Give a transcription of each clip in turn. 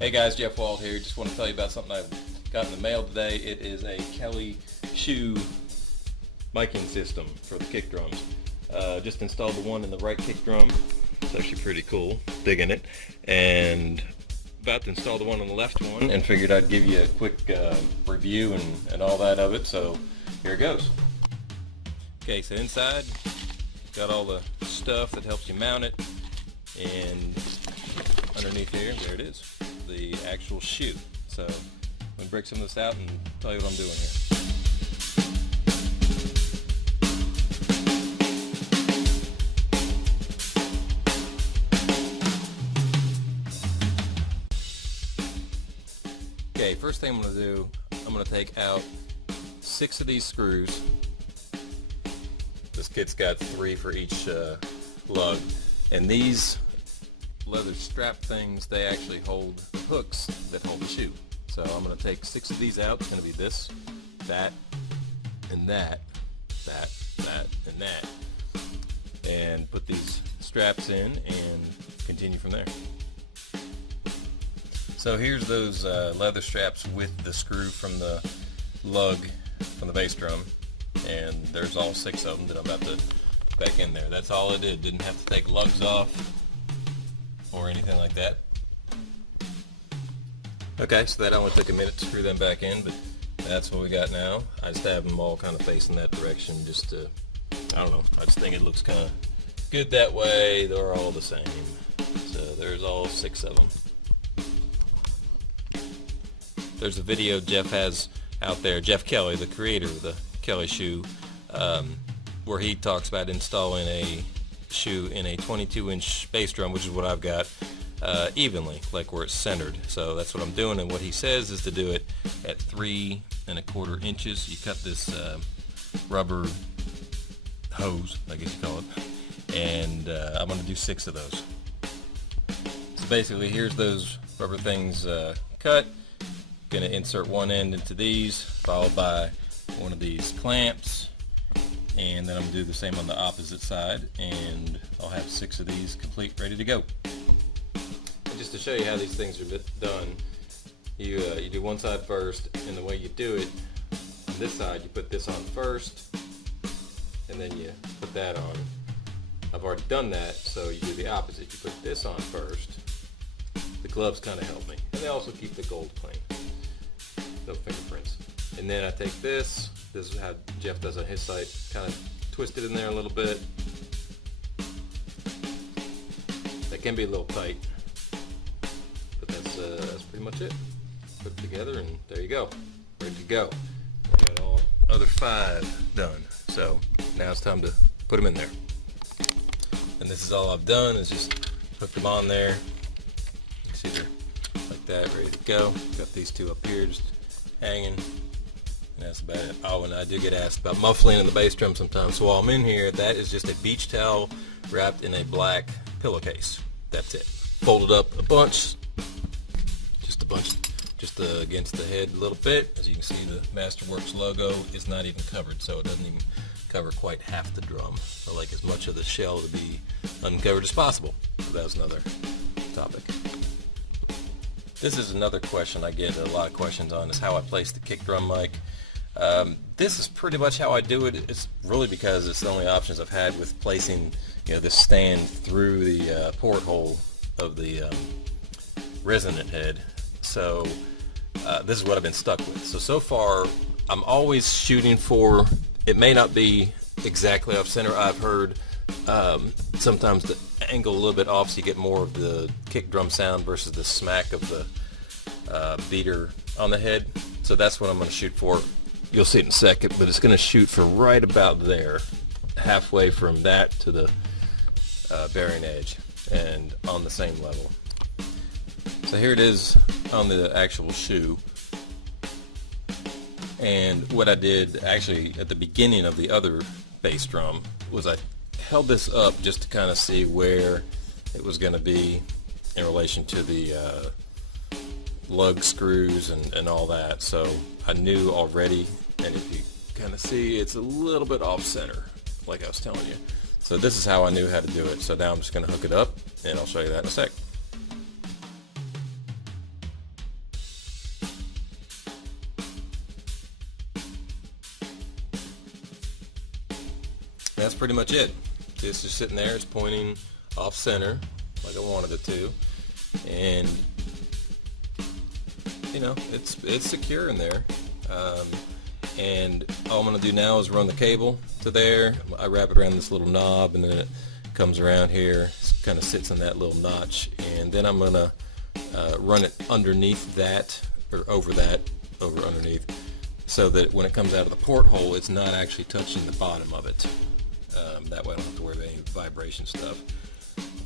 Hey guys, Jeff Wald here. Just want to tell you about something I've got in the mail today. It is a Kelly Shu miking system for the kick drums. Just installed the one in the right kick drum. It's actually pretty cool. Digging it. And about to install the one on the left one and figured I'd give you a quick review and all that of it. So here it goes. Okay, so inside got all the stuff that helps you mount it, and underneath here, there it is, the actual shoe. So I'm going to break some of this out and tell you what I'm doing here. Okay, first thing I'm going to do, I'm going to take out 6 of these screws. This kit's got 3 for each lug, and these leather strap things, they actually hold the hooks that hold the shoe. So I'm going to take 6 of these out. It's going to be this, that, and that, and that, and put these straps in and continue from there. So here's those leather straps with the screw from the lug from the bass drum, and there's all 6 of them that I'm about to put back in there. That's all it did. Didn't have to take lugs off or anything like that. Okay, so that only took a minute to screw them back in, but that's what we got now. I just have them all kind of facing that direction just to, I don't know, I just think it looks kind of good that way. They're all the same. So there's all 6 of them. There's a video Jeff has out there, Jeff Kelly, the creator of the Kelly Shu, where he talks about installing a shoe in a 22-inch bass drum, which is what I've got, evenly, like where it's centered. So that's what I'm doing, and what he says is to do it at 3 1/4 inches. You cut this rubber hose, I guess you call it, and I'm going to do 6 of those. So basically, here's those rubber things cut. Going to insert one end into these, followed by one of these clamps, and then I'm going to do the same on the opposite side, and I'll have 6 of these complete, ready to go. And just to show you how these things are done, you do one side first, and the way you do it, on this side, you put this on first, and then you put that on. I've already done that, so you do the opposite. You put this on first. The gloves kind of help me, and they also keep the gold clean. No fingerprints. And then I take this is how Jeff does on his site, kind of twist it in there a little bit. That can be a little tight, but that's pretty much it. Put it together, and there you go, ready to go. I got all other 5 done, so now it's time to put them in there. And this is all I've done, is just hook them on there. You can see they're like that, ready to go. Got these 2 up here just hanging, and that's about it. Oh, and I do get asked about muffling in the bass drum sometimes, so while I'm in here, that is just a beach towel wrapped in a black pillowcase. That's it. Folded up a bunch, just against the head a little bit. As you can see, the Masterworks logo is not even covered, so it doesn't even cover quite half the drum. I like as much of the shell to be uncovered as possible. So that was another topic. This is another question I get a lot of questions on, is how I place the kick drum mic. This is pretty much how I do it. It's really because it's the only options I've had with placing, this stand through the porthole of the resonant head. So this is what I've been stuck with. So far, I'm always shooting for, it may not be exactly off center. I've heard sometimes the angle a little bit off, so you get more of the kick drum sound versus the smack of the beater on the head. So that's what I'm going to shoot for. You'll see it in a second, but it's going to shoot for right about there, halfway from that to the bearing edge, and on the same level. So here it is on the actual shoe. And what I did actually at the beginning of the other bass drum was I held this up just to kind of see where it was going to be in relation to the lug screws and all that. So I knew already, and if you kind of see, it's a little bit off center, like I was telling you. So this is how I knew how to do it. So now I'm just going to hook it up, and I'll show you that in a sec. pretty much it. This is sitting there, it's pointing off center like I wanted it to, and you know, it's secure in there. And all I'm going to do now is run the cable to there. I wrap it around this little knob, and then it comes around here, kind of sits in that little notch, and then I'm going to run it underneath that, or over underneath, so that when it comes out of the porthole, it's not actually touching the bottom of it. That way I don't have to worry about any vibration stuff.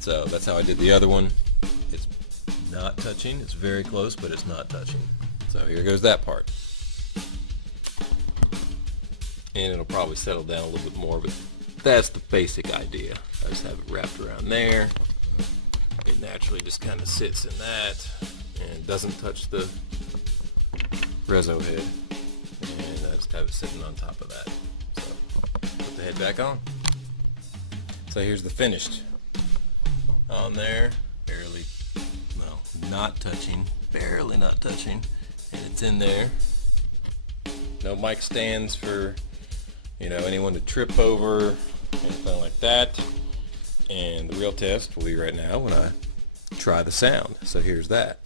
So that's how I did the other one. It's not touching. It's very close, but it's not touching. So here goes that part. And it'll probably settle down a little bit more, but that's the basic idea. I just have it wrapped around there. It naturally just kind of sits in that and doesn't touch the reso head. And I just have it sitting on top of that. So put the head back on. So here's the finished. On there, barely, well, not touching, barely not touching, and it's in there. No mic stands for, you know, anyone to trip over, anything like that. And the real test will be right now when I try the sound. So here's that.